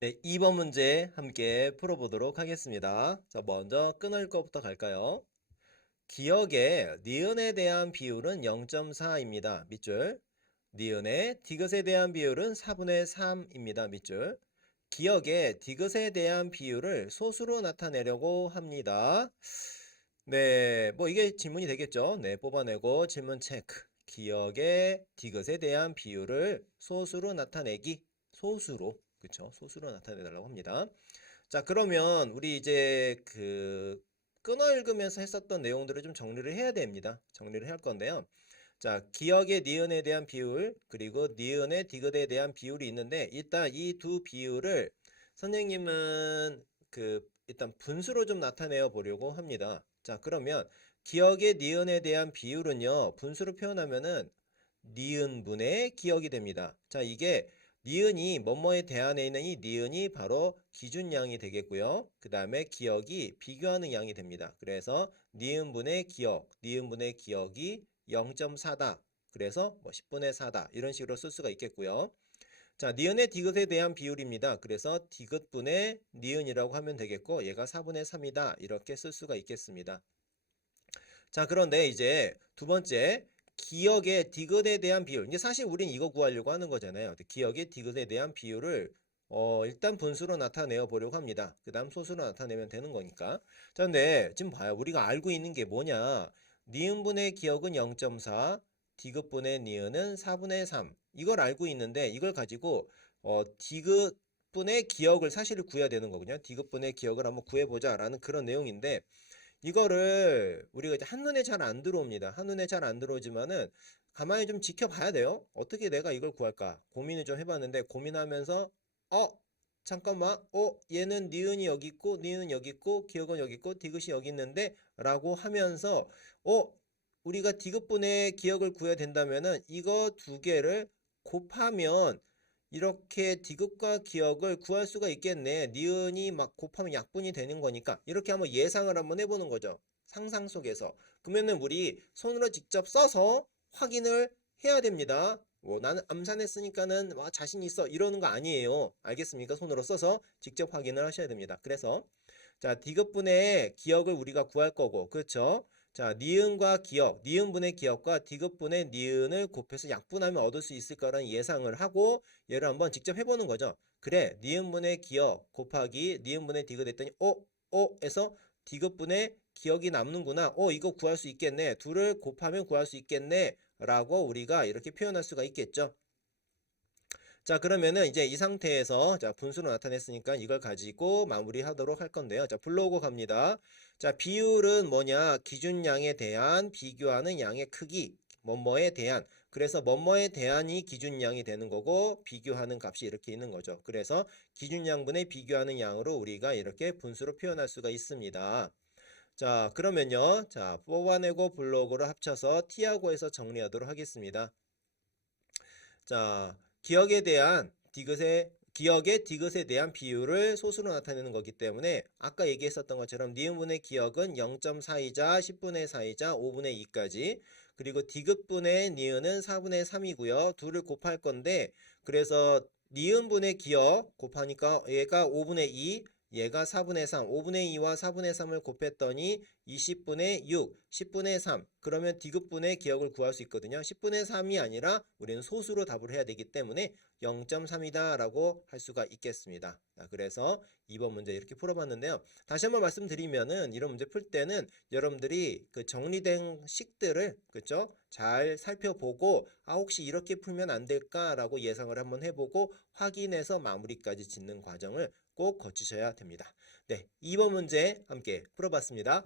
네, 2번 문제 함께 풀어보도록 하겠습니다. 자, 먼저 끊을 거부터 갈까요? 기억의 니은에 대한 비율은 0.4입니다. 밑줄. 니은의 디귿에 대한 비율은 4분의 3입니다. 밑줄. 기억의 디귿에 대한 비율을 소수로 나타내려고 합니다. 네, 뭐 이게 질문이 되겠죠? 네, 뽑아내고 질문 체크. 기억의 디귿에 대한 비율을 소수로 나타내기. 소수로. 그쵸? 소수로 나타내달라고 합니다. 자, 그러면 우리 이제 끊어 읽으면서 했었던 내용들을 좀 정리를 해야 됩니다. 정리를 할 건데요. 자, 기억의 니은에 대한 비율, 그리고 니은의 디귿에 대한 비율이 있는데, 일단 이 두 비율을 선생님은 일단 분수로 좀 나타내어 보려고 합니다. 자, 그러면 기억의 니은에 대한 비율은요, 분수로 표현하면은 니은분의 기억이 됩니다. 자, 이게 니은이 뭐뭐에 대한에 있는 이 니은이 바로 기준양이 되겠고요. 그 다음에 기억이 비교하는 양이 됩니다. 그래서 니은분의 기억, 니은분의 기억이 0.4다. 그래서 뭐 10분의 4다. 이런 식으로 쓸 수가 있겠고요. 자, 니은의 디귿에 대한 비율입니다. 그래서 디귿분의 니은이라고 하면 되겠고 얘가 4분의 3이다. 이렇게 쓸 수가 있겠습니다. 자, 그런데 이제 두 번째 기억의 디귿에 대한 비율. 이제 사실 우린 이거 구하려고 하는 거잖아요. 기억의 디귿에 대한 비율을 일단 분수로 나타내어 보려고 합니다. 그 다음 소수로 나타내면 되는 거니까. 자, 근데 지금 봐요. 우리가 알고 있는 게 뭐냐. 니은분의 기억은 0.4, 디귿분의 니은은 4분의 3. 이걸 알고 있는데 이걸 가지고 디귿분의 기억을 사실 구해야 되는 거거든요. 디귿분의 기억을 한번 구해보자라는 그런 내용인데 이거를 우리가 이제 한눈에 잘 안 들어옵니다. 한눈에 잘 안 들어오지만은 가만히 좀 지켜봐야 돼요. 어떻게 내가 이걸 구할까? 고민을 좀 해봤는데 고민하면서 어 잠깐만 얘는 니은이 여기 있고 니은은 여기 있고 기억은 여기 있고 디귿이 여기 있는데 라고 하면서 우리가 디귿분의 기억을 구해야 된다면은 이거 두 개를 곱하면 이렇게 디귿과 기억을 구할 수가 있겠네. 니은이 막 곱하면 약분이 되는 거니까 이렇게 한번 예상을 한번 해보는 거죠. 상상 속에서. 그러면은 우리 손으로 직접 써서 확인을 해야 됩니다. 뭐 나는 암산했으니까는 와 자신 있어 이러는 거 아니에요. 알겠습니까? 손으로 써서 직접 확인을 하셔야 됩니다. 그래서 자 디귿분의 기억을 우리가 구할 거고 그렇죠? 자, 니은과 기억, 니은분의 기억과 디귿분의 니은을 곱해서 약분하면 얻을 수 있을 거라는 예상을 하고 얘를 한번 직접 해보는 거죠. 그래, 니은분의 기억 곱하기 니은분의 디귿 했더니 에서 디귿분의 기억이 남는구나. 이거 구할 수 있겠네. 둘을 곱하면 구할 수 있겠네. 라고 우리가 이렇게 표현할 수가 있겠죠. 자, 그러면은 이제 이 상태에서 자, 분수로 나타냈으니까 이걸 가지고 마무리하도록 할 건데요. 자, 불러오고 갑니다. 자, 비율은 뭐냐? 기준량에 대한 비교하는 양의 크기. 뭐뭐에 대한. 그래서 뭐뭐에 대한이 기준량이 되는 거고 비교하는 값이 이렇게 있는 거죠. 그래서 기준량분의 비교하는 양으로 우리가 이렇게 분수로 표현할 수가 있습니다. 자, 그러면요. 자, 뽑아내고 블록으로 합쳐서 T하고 해서 정리하도록 하겠습니다. 자, 기억의 디귿에 대한 비율을 소수로 나타내는 거기 때문에 아까 얘기했었던 것처럼 니은분의 기억은 0.4이자 10분의 4이자 5분의 2까지 그리고 디귿분의 니은은 4분의 3이고요. 둘을 곱할 건데 그래서 니은분의 기억 곱하니까 얘가 5분의 2 얘가 4분의 3, 5분의 2와 4분의 3을 곱했더니 20분의 6, 10분의 3. 그러면 디귿분의 기억을 구할 수 있거든요. 10분의 3이 아니라 우리는 소수로 답을 해야 되기 때문에 0.3이다 라고 할 수가 있겠습니다. 그래서 2번 문제 이렇게 풀어봤는데요. 다시 한번 말씀드리면은 이런 문제 풀 때는 여러분들이 그 정리된 식들을 그쵸? 잘 살펴보고 혹시 이렇게 풀면 안 될까라고 예상을 한번 해보고 확인해서 마무리까지 짓는 과정을 꼭 거치셔야 됩니다. 네, 2번 문제 함께 풀어봤습니다.